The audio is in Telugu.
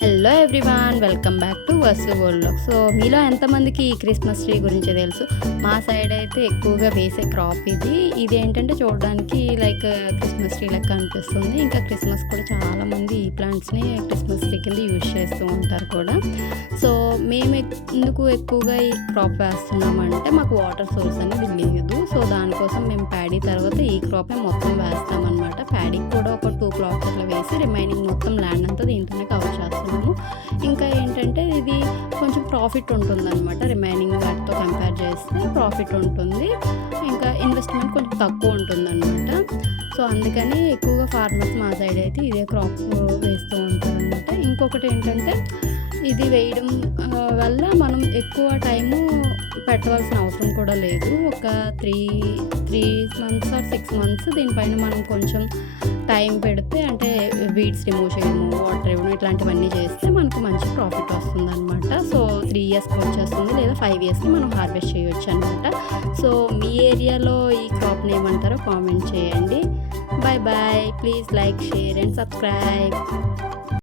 Hello everyone, welcome back to Vasu world. So మీలో ఎంతమందికి ఈ క్రిస్మస్ ట్రీ గురించి తెలుసు? మా సైడ్ అయితే ఎక్కువగా వేసే క్రాప్ ఇదేంటంటే చూడడానికి లైక్ క్రిస్మస్ ట్రీ లెక్క అనిపిస్తుంది. ఇంకా క్రిస్మస్ కూడా చాలామంది ఈ ప్లాంట్స్ని క్రిస్మస్ ట్రీ కింద యూజ్ చేస్తూ ఉంటారు కూడా. సో మేము ఎందుకు ఎక్కువగా ఈ క్రాప్ వేస్తున్నామంటే మాకు వాటర్ సోర్స్ అనేది లేదు. సో దానికోసం మేము ప్యాడీ తర్వాత ఈ క్రాపే మొత్తం వేస్తామన్నమాట. ప్యాడీకి కూడా ఒక 2 క్రాప్స్ అట్లా వేసి రిమైనింగ్ మొత్తం ల్యాండ్ అంతా దీంట్లోనే కవర్ చేస్తాము. ఇంకా ఏంటంటే ఇది కొంచెం ప్రాఫిట్ ఉంటుందన్నమాట. రిమైనింగ్ వాటితో కంపేర్ చేస్తే ప్రాఫిట్ ఉంటుంది. ఇంకా ఇన్వెస్ట్మెంట్ కొంచెం తక్కువ ఉంటుందన్నమాట. సో అందుకని ఎక్కువగా ఫార్మర్స్ మా సైడ్ అయితే ఇదే క్రాప్ వేస్తూ ఉంటారనమాట. ఇంకొకటి ఏంటంటే ఇది వేయడం వల్ల మనం ఎక్కువ టైము పెట్టవలసిన అవసరం కూడా లేదు. ఒక 3 మంత్స్ ఆర్ 6 మంత్స్ దీనిపైన మనం కొంచెం టైం పెడితే, అంటే వీడ్స్ రిమూవ్ చేయడము, వాటర్ ఇవ్వడం ఇట్లాంటివన్నీ చేస్తే మనకు మంచి ప్రాఫిట్ వస్తుందన్నమాట. సో 3 ఇయర్స్కి వచ్చేస్తుంది, లేదా 5 ఇయర్స్కి మనం హార్వెస్ట్ చేయొచ్చు అనమాట. సో మీ ఏరియాలో ఈ క్రాప్ని ఏమంటారో కామెంట్ చేయండి. Bye bye. Please like, share and subscribe.